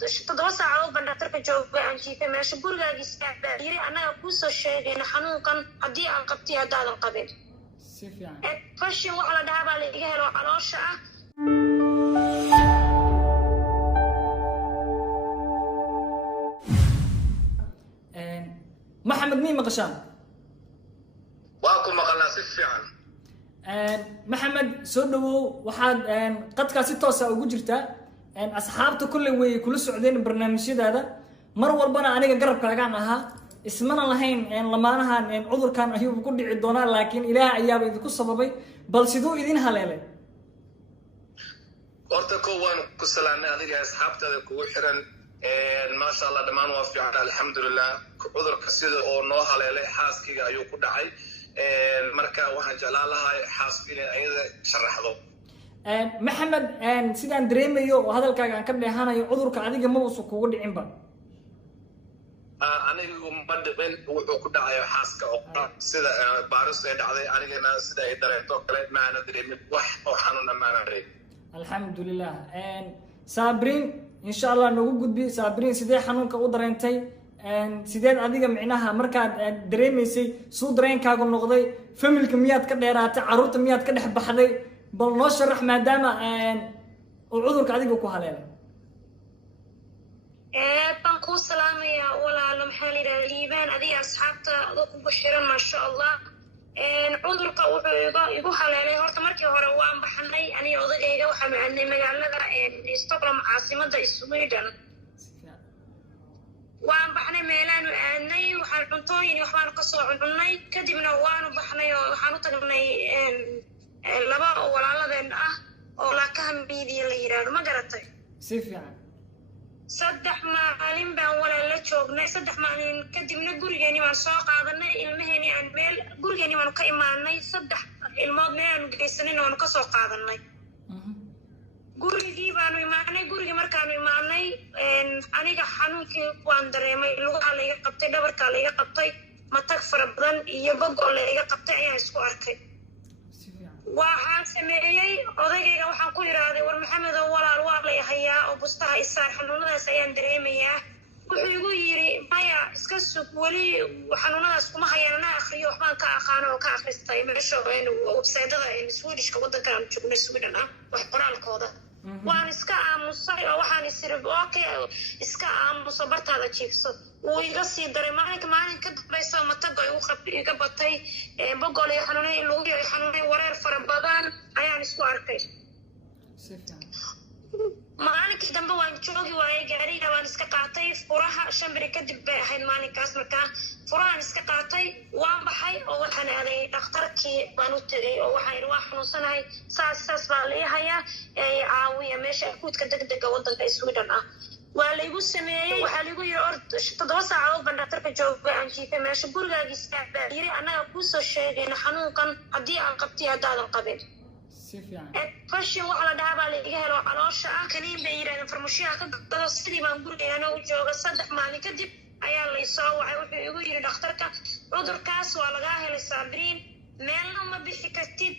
toddoba saacadood baan dhakhtarka jooga aan jiifay meesha gurigaagiisa yiri annaga kuusoo sheegayna xanuunkan haddii aan qabtay haddaadan qabin si fiican fashion waxa la dhahaa baa la iga helo caloosha ah maxamed mii maqashaan waa ku maqalnaa si fiican maxamed soo dhawow waxaad qadkaa si toosa ugu jirtaa asxaabta kulley way kula socdeen barnaamijyadaada mar walbana aniga garabkaagaan ahaa ismana lahayn lamaanahan cudurkan ayuu ku dhici doonaa laakiin ilaah ayaaba idinku sababay bal siduu idin haleelay horta ko waan ku salaanay adiga asxaabtaada kugu xiran maasha allah dhammaan waa fiican alxamdulilah cudurka sida oo noo haleelay xaaskiga ayuu ku dhacay marka waxaan jeclaan lahaa xaasku inay ayada sharaxdo maxamed sidaan dareemayo oo hadalkaaga aan ka dheehanayo cudurka adiga mausan kugu dhicinba anigu ma dhicin wuxuu ku dhacayo xaaska oo sida baaris ay dhacday anigana sida ay dareento kale maana dareemin wax oo xanuuna maana dareemin alxamdulilah saabrin insha allah noogu gudbi saabrin sidee xanuunka u dareentay sideed adiga micnaha markaad dareemaysay suu dareenkaagu noqday familka miyaad ka dheeraatay carruurta miyaad ka dhex baxday bal noo sharax maadaama uu cudurka adiga ku haleelay baan kuu salaamayaa walaalo maxaa la yidhahda liibaan adiga asxaabta adoo kugu xiran maasha allah cudurka wuxuu igu haleelay horta markii hore waan baxnay aniga odagayga waxaan aadnay magaalada Stockholm caasimada Sweden waan baxnay meelaanu aadnay waxaan cuntooyin waxbaan ka soo cunnay kadibna waanu baxnay oo waxaan u tagnay laba walaaladeen ah oo laakaha miidiya la yiraahdo ma garatay si fiican saddex maalin baan walaala joognay saddex maalin kadibna gurigeeni waan soo qaadanay ilmaheeni aan meel gurigeeni waan ka imaanay saddex ilmood meel aan geysanay waan ka soo qaadanay gurigii baanu imaanay gurigii markaanu imaanay aniga xanuunkii waan dareemay lugaha la iga qabtay dhabarka la iga qabtay matag fara badan iyo bogo la iga qabtay ayaan isku arkay waxaan sameeyay odagayga waxaan ku yiraahday war maxamed walaal waa la hayaa oo bustaha isaar xanuunadaas ayaan dareemayaa wuxuu igu yiri maya iska sug wali xanuunadaas kuma hayaan akhriyo waxbaan ka aqaan oo ka akhristay meesha website-da Swedish-ka wadanka aan joogno Sweden wax qoraalkooda waan iska aamusay oo waxaan isiri okay iska aamuso bartaada jiifso wuu iga sii daray maalin ka dambaysa mataga iga batay boqol iyo xanuunay lugu xanuunay wareer fara badan ayaan isku arkay maalinka dambe waan joogi waayay gaariga waan iska qaatay furaha shambiri kadib bay ahayd maalinkaas markaa furahan iska qaatay waan baxay oo waxaan aaday dhakhtarkii baan u tegay oo waxaan waa xanuunsanahay saas baa la hayaa caawiya meesha akuudka degdega wadanka Sweden waa la igu sameeyay waxaa la igu yiri toddoba saacadood baan dhakhtarka jooga aan jiifay meesha gurigaagiisa yiri annaga kuusoo sheegayna xanuunkan haddii aan qabtay haddaadan qabin fashion waxa la dhahaa baa la iga helo caloosha ah kaniin bay yiraahdeen farmashiyaha ka dado sidii baan gurigeena u jooga saddex maalin kadib ayaa la soo wacay wuxuu igu yiri dhakhtarka cudurkaas waa laga helay saabrin meelna ma bixi kartid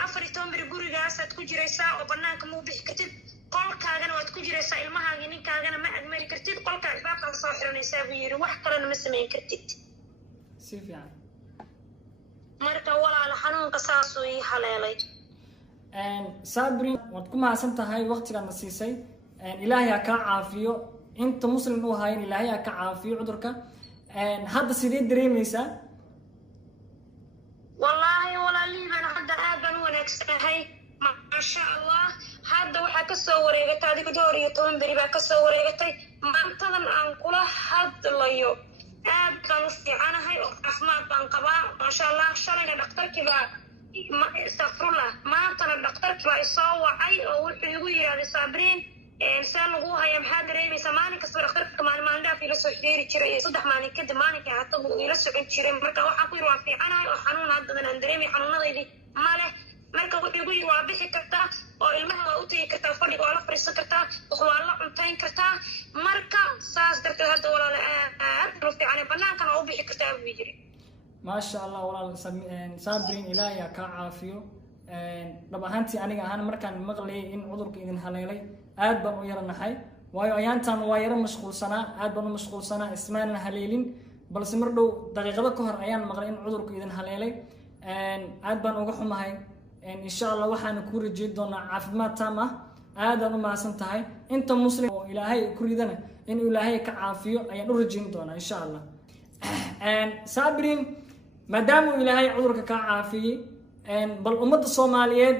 14 bir gurigaas aad ku jiraysaa oo banaanka ma bixi kartid qolkaagana waad ku jiraysaa ilmahaaga ninkaagana ma agmari kartid qolka albaabka soo xiranaysaa buu yiri wax kalena ma sameyn kartid si fiican marka walaal xanuunka saas uu ii haleelay saabrin waad ku mahadsan tahay waqtigaadna siisay ilaahay ha kaa caafiyo inta muslim u hayn ilaahay ha ka caafiyo cudurka hadda sidee dareemaysaa wallaahi walaalihiibaan hadda aad baan u wanaagsanahay maasha allah hadda waxaa kasoo wareegatay adiga 12 beri baa kasoo wareegatay maantadan aan kula hadlayo aad baan u fiicanahay oo caafimaad baan qabaa maasha allah shalayna dhakhtarkii baa استغفرullah maantana dhakhtarkii baa soo wacay oo wuxuu igu yiraahday saabrin saa lagu haya maxaa dareemaysaa maalin kasta dhakhtarka maalin dhaaf ila soo xiriiri jiray saddex maalin kadib maalinka hata uu ila socon jiray marka waxaan ku yiri waa fiicanahay oo xanuun hadda aan dareemay xanuunadaydi male marka wuxuu igu yiri waa bixi kartaa oo ilmaha waa u tagi kartaa fadhiga waa la fariisan kartaa waa la cuntayn kartaa marka saas darteed hadda walaal aad u fiicanay banaankana waa u bixi kartaa buu yiri ما شاء الله والله صابرين إلهي كعافية dhab ahaantii aniga ahaan markaan maqlay in cudurka idin haleelay aad baan u yaranahay waayo ayaantan waa yaro mashquulsanaa aad baan u mashquulsanaa ismaan haleelin balse mar dhow daqiiqado ka hor ayaan maqlay in cudurku idin haleelay aad baan uga xumahay insha Allah waxaan ku rajeyn doonaa caafimaad taam ah aadaan u mahadsan tahay inta muslim oo ilaahay ku ridana in ilaahay ka caafiyo ayaan u rajeyn doonaa insha Allah Sabriin maadaama ilaahay cudurka ka caafiyay bal ummadda Soomaaliyeed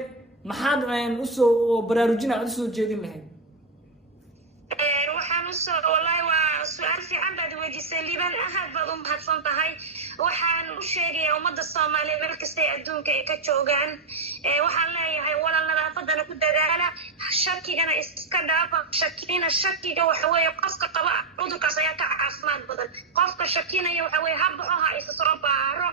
maxaad u soo baraarujina aad u soo jeedin lahayd waxaan u soo wallahi waa su'aal fiican baad weydiisay liban aad baad u mahadsan tahay waxaan u sheegayaa ummadda Soomaaliyeed meel kasta ee adduunka ay ka joogaan waxaan leeyahay walaal nadaafadana ku dadaala shakigana iska dhaafa shakiga waxa weeye qofka qaba cudurkaas ayaa ka caafimaad badan qofka shakinaya waxa weeye habbaxo ha isa soo baaro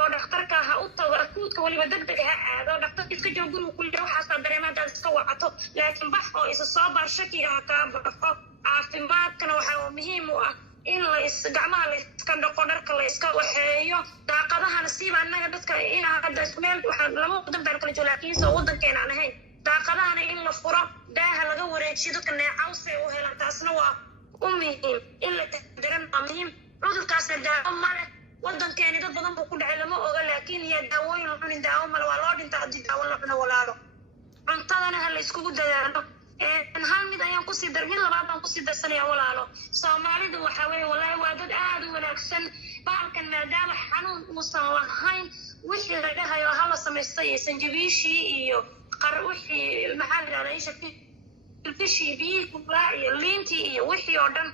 oo dhakhtarka ha u tago akuudka waliba degdeg ha aado dhakhtarka iska joog guriga ku leeyahay waxaas dareemaad iska wacato laakiin bax oo isa soo baar shakiga ha ka baxo caafimaadkana waxa muhiim u ah in la gacmaha la iska dhaqo dharka la iska waxeeyo daaqadahana siiba annaga dadka in hadda meel waxaan lama wadan baan kala joogaa laakiin soo wadankeena aan ahayn daaqadahana in la furo daaha laga wareejiyo dadka neecawse u helaan taasna waa u muhiim in la taxadaran waa muhiim cudurkaasna daawo male wadankeeni dad badan buu ku dhacay lama oga laakiin yaa daawooyin la cunin daawo male waa loo dhintaa haddii daawo la cuno walaalo cuntadana ha la iskugu dadaalo hal mid ayaan kusii mid labaad baan kusii darsanaya walaalo Soomaalidu waxa weeye wallahi waa dad aad u wanaagsan baalkan maadaama xanuun uusan lahayn wixii la dhahayo hala samaystay sanjabiishii iyo wixii maxaa la yiraahdaa fishii biyo iyo liintii iyo wixii oo dhan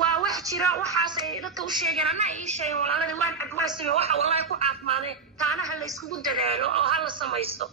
waa wax jira waxaas ay dadka u sheegeen ana ay sheegeen walaalada waan cadwaasay waxa wallahi ku caafimaadeen taana ha la iskugu dadaalo oo hala samaysto